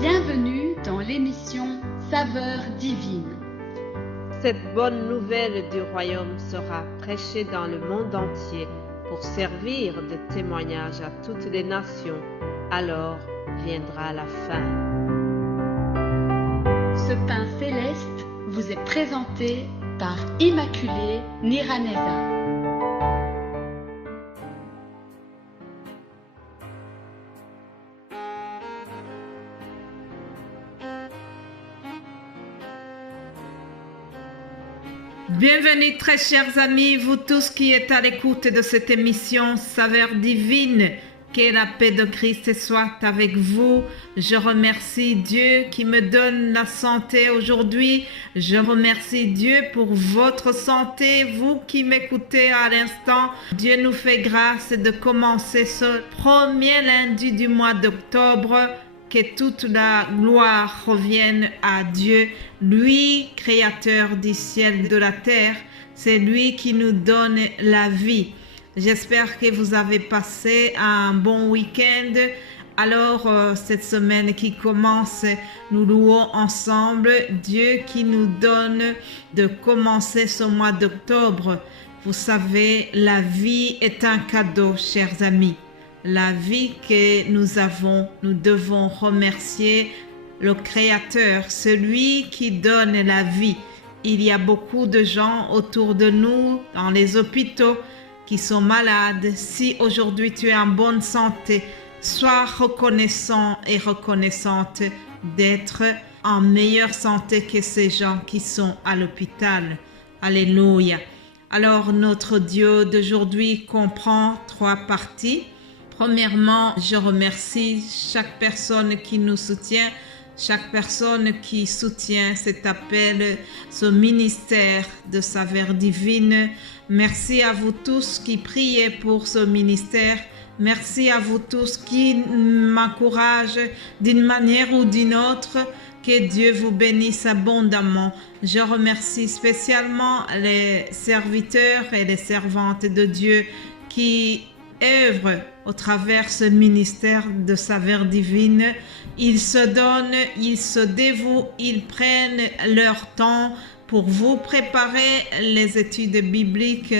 Bienvenue dans l'émission Saveurs divines. Cette bonne nouvelle du royaume sera prêchée dans le monde entier pour servir de témoignage à toutes les nations. Alors viendra la fin. Ce pain céleste vous est présenté par Immaculée Niraneza. Bienvenue très chers amis, vous tous qui êtes à l'écoute de cette émission Saveurs divines. Que la paix de Christ soit avec vous. Je remercie Dieu qui me donne la santé aujourd'hui. Je remercie Dieu pour votre santé, vous qui m'écoutez à l'instant. Dieu nous fait grâce de commencer ce premier lundi du mois d'octobre. Que toute la gloire revienne à Dieu, lui, créateur du ciel et de la terre. C'est lui qui nous donne la vie. J'espère que vous avez passé un bon week-end. Alors, cette semaine qui commence, nous louons ensemble Dieu qui nous donne de commencer ce mois d'octobre. Vous savez, la vie est un cadeau, chers amis. La vie que nous avons, nous devons remercier le Créateur, celui qui donne la vie. Il y a beaucoup de gens autour de nous, dans les hôpitaux, qui sont malades. Si aujourd'hui tu es en bonne santé, sois reconnaissant et reconnaissante d'être en meilleure santé que ces gens qui sont à l'hôpital. Alléluia. Alors notre Dieu d'aujourd'hui comprend 3 parties. Premièrement, je remercie chaque personne qui nous soutient, chaque personne qui soutient cet appel, ce ministère de Saveurs divines. Merci à vous tous qui priez pour ce ministère. Merci à vous tous qui m'encouragent d'une manière ou d'une autre. Que Dieu vous bénisse abondamment. Je remercie spécialement les serviteurs et les servantes de Dieu qui œuvrent au travers ce ministère de Saveurs divines. Ils se donnent, ils se dévouent, ils prennent leur temps pour vous préparer les études bibliques,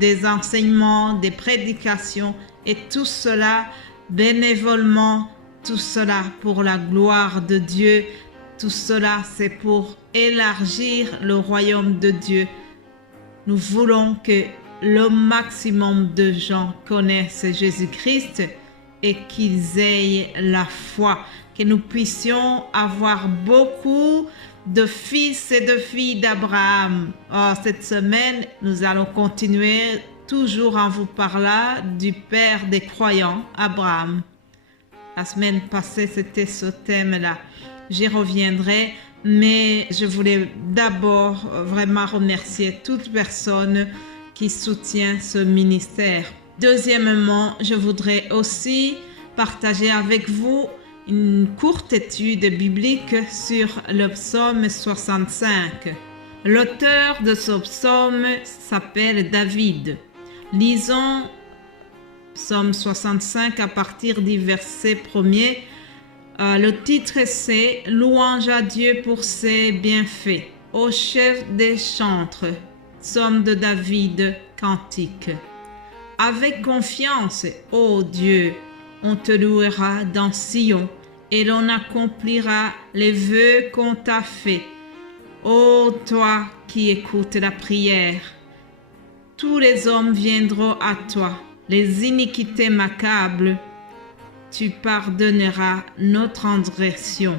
des enseignements, des prédications et tout cela bénévolement, tout cela pour la gloire de Dieu, tout cela c'est pour élargir le royaume de Dieu. Nous voulons que le maximum de gens connaissent Jésus-Christ et qu'ils aient la foi, que nous puissions avoir beaucoup de fils et de filles d'Abraham. Cette semaine, nous allons continuer toujours en vous parlant du père des croyants, Abraham. La semaine passée, c'était ce thème-là. J'y reviendrai, mais je voulais d'abord vraiment remercier toute personne qui soutient ce ministère. Deuxièmement, je voudrais aussi partager avec vous une courte étude biblique sur le psaume 65. L'auteur de ce psaume s'appelle David. Lisons psaume 65 à partir du verset 1er. Le titre c'est « Louange à Dieu pour ses bienfaits » au chef des chantres. Psaume de David, cantique. Avec confiance, ô Dieu, on te louera dans Sion et l'on accomplira les vœux qu'on t'a faits. Ô toi qui écoutes la prière, tous les hommes viendront à toi. Les iniquités m'accablent, tu pardonneras nos transgressions.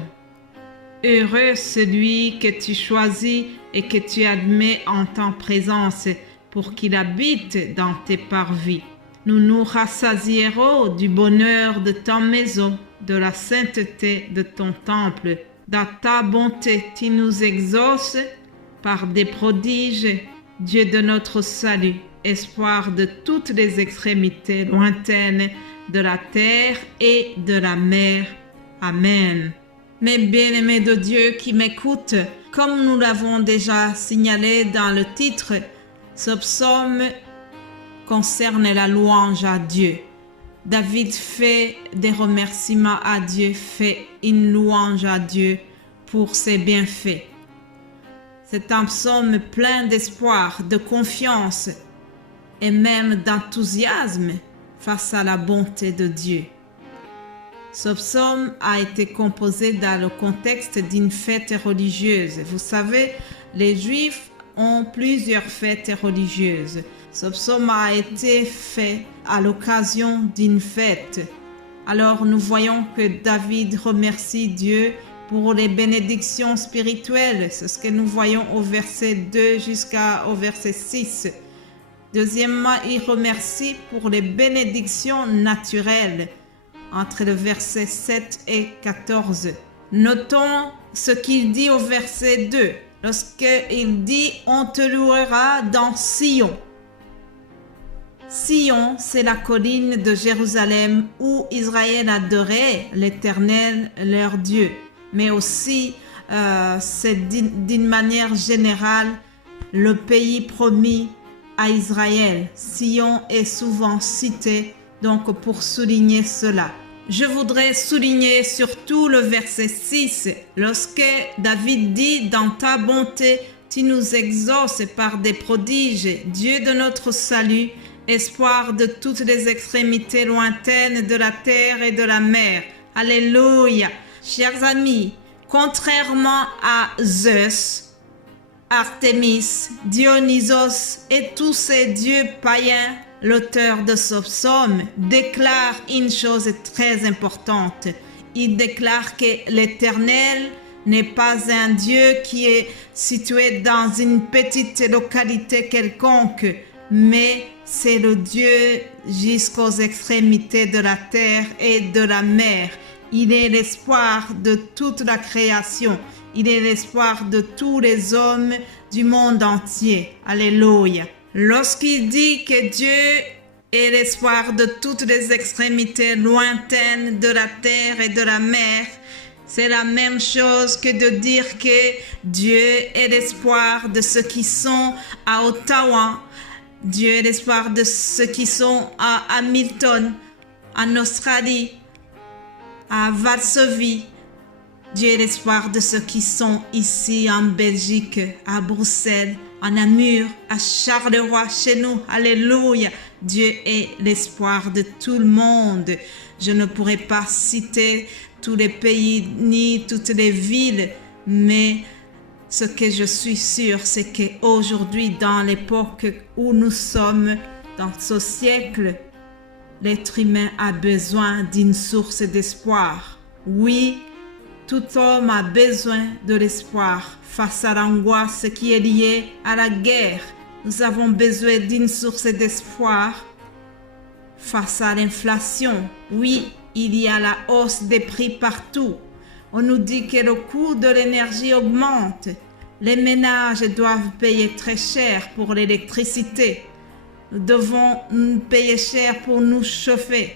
Heureux celui que tu choisis et que tu admets en ta présence pour qu'il habite dans tes parvis. Nous nous rassasierons du bonheur de ta maison, de la sainteté de ton temple. Dans ta bonté, tu nous exauces par des prodiges, Dieu de notre salut, espoir de toutes les extrémités lointaines de la terre et de la mer. Amen. Mes bien-aimés de Dieu qui m'écoutent, comme nous l'avons déjà signalé dans le titre, ce psaume concerne la louange à Dieu. David fait des remerciements à Dieu, fait une louange à Dieu pour ses bienfaits. C'est un psaume plein d'espoir, de confiance et même d'enthousiasme face à la bonté de Dieu. Ce psaume a été composé dans le contexte d'une fête religieuse. Vous savez, les Juifs ont plusieurs fêtes religieuses. Ce psaume a été fait à l'occasion d'une fête. Alors nous voyons que David remercie Dieu pour les bénédictions spirituelles. C'est ce que nous voyons au verset 2 jusqu'au verset 6. Deuxièmement, il remercie pour les bénédictions naturelles entre le verset 7 et 14. Notons ce qu'il dit au verset 2. Lorsqu'il dit « On te louera dans Sion ». Sion, c'est la colline de Jérusalem où Israël adorait l'Éternel, leur Dieu. Mais aussi, c'est d'une manière générale le pays promis à Israël. Sion est souvent cité donc pour souligner cela. Je voudrais souligner surtout le verset 6, lorsque David dit « Dans ta bonté, tu nous exauces par des prodiges, Dieu de notre salut, espoir de toutes les extrémités lointaines de la terre et de la mer. » Alléluia. Chers amis, contrairement à Zeus, Artémis, Dionysos et tous ces dieux païens, l'auteur de ce psaume déclare une chose très importante. Il déclare que l'Éternel n'est pas un Dieu qui est situé dans une petite localité quelconque, mais c'est le Dieu jusqu'aux extrémités de la terre et de la mer. Il est l'espoir de toute la création. Il est l'espoir de tous les hommes du monde entier. Alléluia. Lorsqu'il dit que Dieu est l'espoir de toutes les extrémités lointaines de la terre et de la mer, c'est la même chose que de dire que Dieu est l'espoir de ceux qui sont à Ottawa. Dieu est l'espoir de ceux qui sont à Hamilton, en Australie, à Varsovie. Dieu est l'espoir de ceux qui sont ici en Belgique, à Bruxelles, en Namur, à Charleroi, chez nous. Alléluia. Dieu est l'espoir de tout le monde. Je ne pourrais pas citer tous les pays ni toutes les villes, mais ce que je suis sûre, c'est qu'aujourd'hui, dans l'époque où nous sommes, dans ce siècle, l'être humain a besoin d'une source d'espoir. Oui, tout homme a besoin de l'espoir face à l'angoisse qui est liée à la guerre. Nous avons besoin d'une source d'espoir face à l'inflation. Oui, il y a la hausse des prix partout. On nous dit que le coût de l'énergie augmente. Les ménages doivent payer très cher pour l'électricité. Nous devons payer cher pour nous chauffer.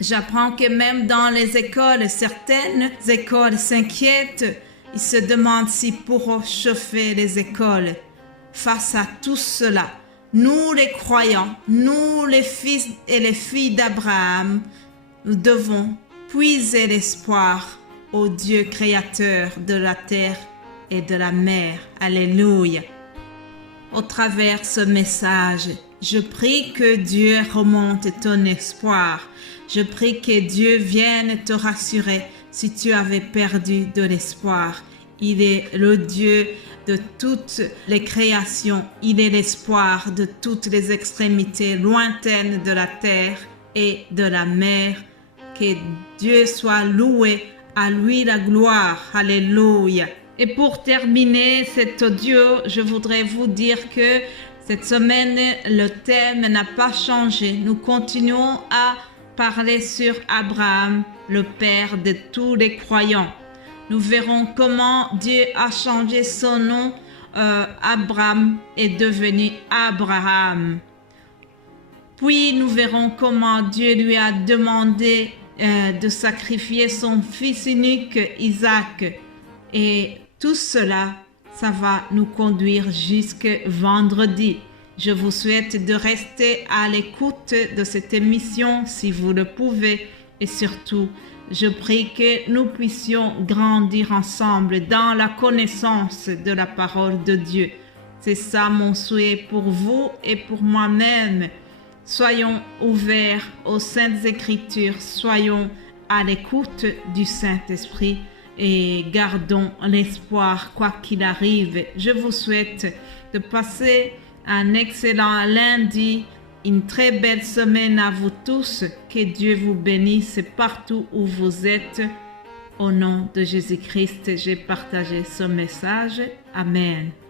J'apprends que même dans les écoles, certaines écoles s'inquiètent. Ils se demandent si pourront chauffer les écoles. Face à tout cela, nous les croyants, nous les fils et les filles d'Abraham, nous devons puiser l'espoir au Dieu créateur de la terre et de la mer. Alléluia. Au travers de ce message, je prie que Dieu remonte ton espoir. Je prie que Dieu vienne te rassurer si tu avais perdu de l'espoir. Il est le Dieu de toutes les créations. Il est l'espoir de toutes les extrémités lointaines de la terre et de la mer. Que Dieu soit loué, à lui la gloire. Alléluia. Et pour terminer cet audio, je voudrais vous dire que cette semaine, le thème n'a pas changé. Nous continuons à parler sur Abraham, le père de tous les croyants. Nous verrons comment Dieu a changé son nom. Abraham est devenu Abraham. Puis nous verrons comment Dieu lui a demandé de sacrifier son fils unique Isaac. Et tout cela, ça va nous conduire jusqu'à vendredi. Je vous souhaite de rester à l'écoute de cette émission si vous le pouvez et surtout, je prie que nous puissions grandir ensemble dans la connaissance de la parole de Dieu. C'est ça mon souhait pour vous et pour moi-même. Soyons ouverts aux Saintes Écritures, soyons à l'écoute du Saint-Esprit et gardons l'espoir quoi qu'il arrive. Je vous souhaite de passer un excellent lundi, une très belle semaine à vous tous. Que Dieu vous bénisse partout où vous êtes. Au nom de Jésus-Christ, j'ai partagé ce message. Amen.